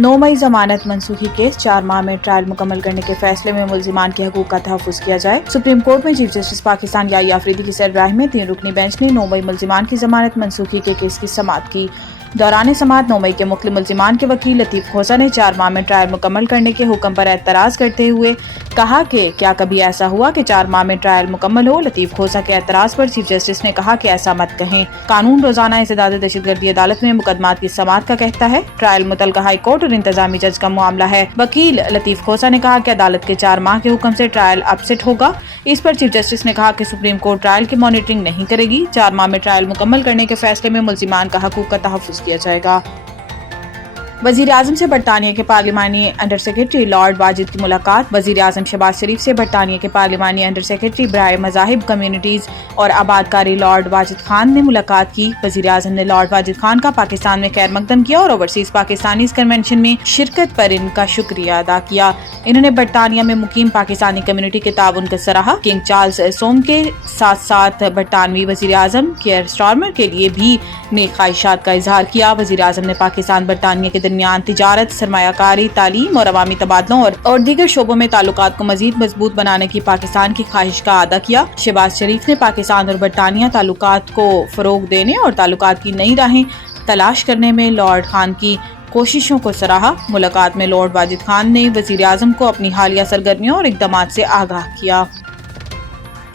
9 मई जमानत मनसूखी केस 4 माह में ट्रायल मुकम्मल करने के फैसले में मुल्जिमान के हकूक का तहफ़्फ़ुज़ किया जाए। सुप्रीम कोर्ट में चीफ जस्टिस पाकिस्तान याहिया अफरीदी की सरबराही में 3 रुकनी बेंच ने 9 मई मुल्जिमान की जमानत मनसूखी के केस की समाअत की। दौरान समाअत 9 मई के मुख्तलिफ मुल्जिमान के वकील लतीफ़ खोसा ने 4 माह में ट्रायल मुकम्मल करने के हुक्म पर एतराज़ करते हुए कहा कि क्या कभी ऐसा हुआ कि 4 माह में ट्रायल मुकम्मल हो। लतीफ़ खोसा के एतराज़ पर चीफ जस्टिस ने कहा कि ऐसा मत कहें। कानून रोजाना इंसदाद दहशतगर्दी अदालत में मुकदमात की समाअत का कहता है। ट्रायल मुतलका हाई कोर्ट और इंतजामी जज का मामला है। वकील लतीफ़ खोसा ने कहा कि अदालत के 4 माह के हुक्म से ट्रायल अपसेट होगा। इस पर चीफ जस्टिस ने कहा कि सुप्रीम कोर्ट ट्रायल की मॉनिटरिंग नहीं करेगी। 4 माह में ट्रायल मुकम्मल करने के फैसले में मुल्जिमान का हकूक का तहफ़्फ़ुज़ किया जाएगा। वज़ीर आज़म से बरतानिया के पार्लिमानी अंडर सेक्रेटरी लॉर्ड वाजिद की मुलाकात। वज़ीर आज़म शहबाज शरीफ से बरतानिया के पार्लिमानी अंडर सेक्रेटरी बराए मज़ाहिब कम्युनिटीज़ और आबादकारी लॉर्ड वाजिद खान ने मुलाकात की। वज़ीर आज़म ने लॉर्ड वाजिद खान का पाकिस्तान में खैर मकदम किया और ओवरसीज़ पाकिस्तानीज़ कन्वेंशन में शिरकत पर इनका शुक्रिया अदा किया। इन्होंने बरतानिया में मुकीम पाकिस्तानी कम्युनिटी के ताउन का सराहा। किंग चार्ल्स सोम के साथ साथ बरतानवी वज़ीर आज़म केयर स्टार्मर के लिए भी नेक ख्वाहिशात का इजहार किया। वज़ीर आज़म ने पाकिस्तान बरतानिया के दरमियान तिजारत, सरमायाकारी, तालीम और अवामी तबादलों और दीगर शोबों में ताल्लुकात को मजीद मजबूत बनाने की पाकिस्तान की ख्वाहिश का अदा किया। शहबाज शरीफ ने पाकिस्तान और बरतानिया ताल्लुकात को फरोग देने और ताल्लुकात की नई राहें तलाश करने में लॉर्ड खान की कोशिशों को सराहा। मुलाकात में लॉर्ड वाजिद खान ने वज़ीर आज़म को अपनी हालिया सरगर्मियों और इक़दामात से आगाह किया।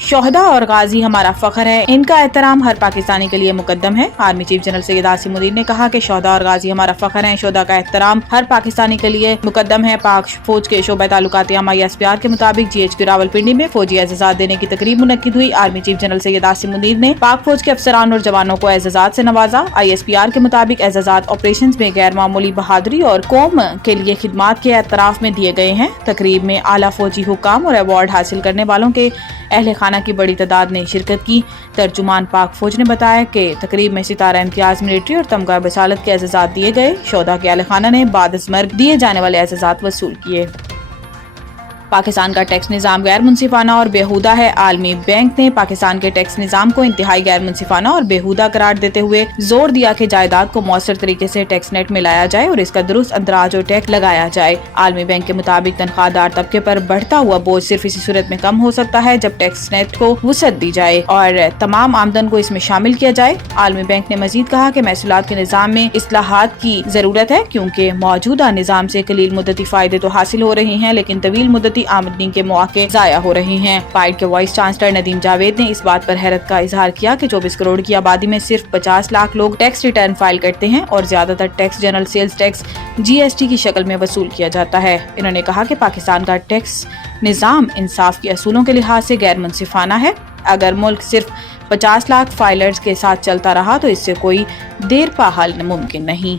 शोहदा और गाजी हमारा फख्र है, इनका एहतराम हर पाकिस्तानी के लिए मुकद्दम है। Army chief general Syed Asim Munir ने कहा कि शोहदा और गाजी हमारा फख्र है, शोहदा का एहतराम हर पाकिस्तानी के लिए मुकद्दम है। पाक फौज के शोबा ताल्लुकात ISPR के मुताबिक GHQ रावलपिंडी में फौजी एजाज़ात देने की तकरीब मुनक्किद हुई। Army chief general Syed Asim Munir ने पाक फौज के अफसरान और जवानों को एजाज़ात से नवाजा। ISPR के मुताबिक एजाज़ात ऑपरेशन में गैर मामूली बहादुरी और कौम के लिए खिदमात के एतराफ में दिए गए हैं। तकरीब में आला फौजी हुक्काम और अवार्ड हासिल करने वालों के अहले खाना की बड़ी तादाद ने शिरकत की। तर्जुमान पाक फौज ने बताया कि तकरीब में सितारा इम्तियाज, मिलिट्री और तमगा बसालत के एजाज़ात दिए गए। शोहदा के अहले खाना ने बाद अज़ मर्ग दिए जाने वाले एजाज़ात वसूल किए। पाकिस्तान का टैक्स निज़ाम गैर मुनसिफाना और बेहुदा है। आलमी बैंक ने पाकिस्तान के टैक्स निज़ाम को इंतहाई गैर मुनसिफाना और बेहुदा करार देते हुए जोर दिया कि जायदाद को मौसर तरीके से टैक्स नेट में लाया जाए और इसका दुरुस्त अंदराज और टैक्स लगाया जाए। आलमी बैंक के मुताबिक तनख्वाहदार तबके पर बढ़ता हुआ बोझ सिर्फ इसी सूरत में कम हो सकता है जब टैक्स नेट को वुसअत दी जाए और तमाम आमदन को इसमें शामिल किया जाए। आलमी बैंक ने मजीद कहा कि महसूलात के निज़ाम में इस्लाहात की जरूरत है क्योंकि मौजूदा निज़ाम से कलील मुद्दती फायदे तो हासिल हो रहे हैं लेकिन तवील मुद्दती आमदनी के मौके जाया हो रहे हैं। पाइड के वाइस चांसलर नदीम जावेद ने इस बात पर हैरत का इजहार किया कि 24 करोड़ की आबादी में सिर्फ 50 लाख लोग टैक्स रिटर्न फाइल करते हैं और ज्यादातर tax general sales tax GST की शक्ल में वसूल किया जाता है। इन्होंने कहा कि पाकिस्तान का टैक्स निज़ाम इंसाफ के असूलों के लिहाज से गैर मुनसिफाना है। अगर मुल्क सिर्फ 50 लाख फाइलर्स के साथ चलता रहा तो इससे कोई देरपा हल मुमकिन नहीं।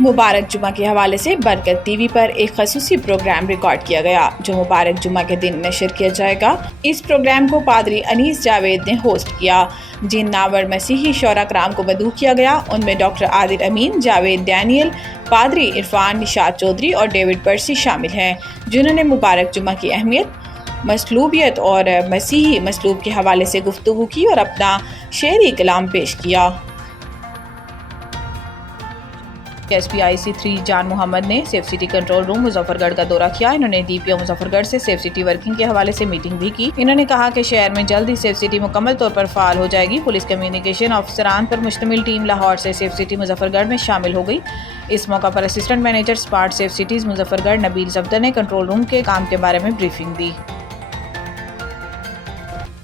मुबारक जुमा के हवाले से बरकत टीवी पर एक खसूसी प्रोग्राम रिकॉर्ड किया गया जो मुबारक जुमा के दिन नशर किया जाएगा। इस प्रोग्राम को पादरी अनीस जावेद ने होस्ट किया। जिन नावर मसीही शोरा कराम को मदऊ किया गया उनमें डॉक्टर आदिल अमीन, जावेद डैनियल, पादरी इरफान, निशात चौधरी और डेविड पर्सी शामिल हैं जिन्होंने मुबारक जुमा की अहमियत, मसलूबियत और मसीही मसलूब के हवाले से गुफ्तगू की और अपना शेरी कलाम पेश किया। SPIC 3 जान मोहम्मद ने safe city control room Muzaffargarh का दौरा किया। इन्होंने DPO मुजफ्फरगढ़ से सेफ सिटी वर्किंग के हवाले से मीटिंग भी की। इन्होंने कहा कि शहर में जल्द ही सेफ सिटी मुकम्मल तौर पर फाल हो जाएगी। पुलिस कम्युनिकेशन अफसरान पर मुश्तमिल टीम लाहौर से सेफ सिटी मुजफ्फरगढ़ में शामिल हो गई। इस मौका पर assistant manager smart safe cities Muzaffargarh Nabeel जफदर ने कंट्रोल रूम के काम के बारे में ब्रीफिंग दी।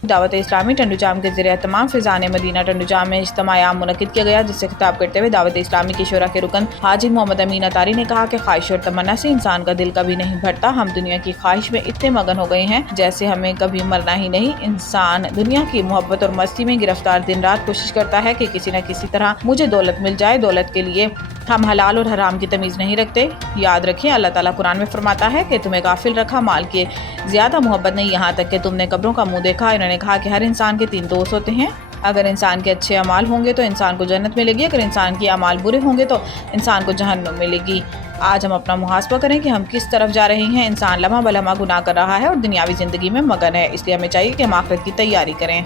दावत इस्लामी टंडूजाम के ज़रिए तमाम फिजान मदीना टंडूजाम में इज्तिमा मुनक्किद किया गया जिससे खिताब करते हुए दावत इस्लामी की शोरा के रुकन हाजी मोहम्मद अमीन अतारी ने कहा कि ख्वाहिश और तमन्ना से इंसान का दिल कभी नहीं भरता। हम दुनिया की ख्वाहिश में इतने मगन हो गए हैं जैसे हमें कभी मरना ही नहीं। इंसान दुनिया की मोहब्बत और मस्ती में गिरफ्तार दिन रात कोशिश करता है कि किसी न किसी तरह मुझे दौलत मिल जाए। दौलत के लिए हम हलाल और हराम की तमीज़ नहीं रखते। याद रखें अल्लाह ताला कुरान में फरमाता है कि तुम्हें गाफिल रखा, माल के ज्यादा मोहब्बत नहीं, यहाँ तक कि तुमने कब्रों का मुंह देखा। इन्होंने कहा कि हर इंसान के 3 दोस्त होते हैं। अगर इंसान के अच्छे अमाल होंगे तो इंसान को जन्नत मिलेगी, अगर इंसान के अमाल बुरे होंगे तो इंसान को जहन्नुम मिलेगी। आज हम अपना मुहासबा करें कि हम किस तरफ जा रहे हैं। इंसान लम्हा बलम्हा गुनाह कर रहा है और दुनियावी जिंदगी में मगन है, इसलिए हमें चाहिए कि हम आखिरत की तैयारी करें।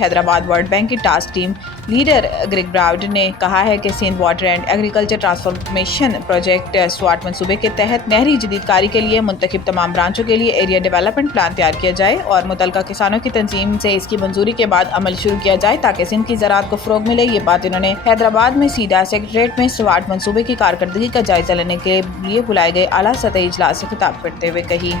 حیدرآباد ورلڈ بینک کی task team leader Greg Browder نے کہا ہے کہ Sindh water and agriculture transformation project سواٹ منصوبے کے تحت نہری جدید کاری کے لیے منتخب تمام برانچوں کے لیے ایریا ڈیولپمنٹ پلان تیار کیا جائے اور متعلقہ کسانوں کی تنظیم سے اس کی منظوری کے بعد عمل شروع کیا جائے تاکہ سندھ کی زراعت کو فروغ ملے۔ یہ بات انہوں نے حیدرآباد میں سیدھا سیکریٹریٹ میں سواٹ منصوبے کی کارکردگی کا جائزہ لینے کے لیے بلائے گئے اعلیٰ سطحی اجلاس سے خطاب کرتے ہوئے کہی۔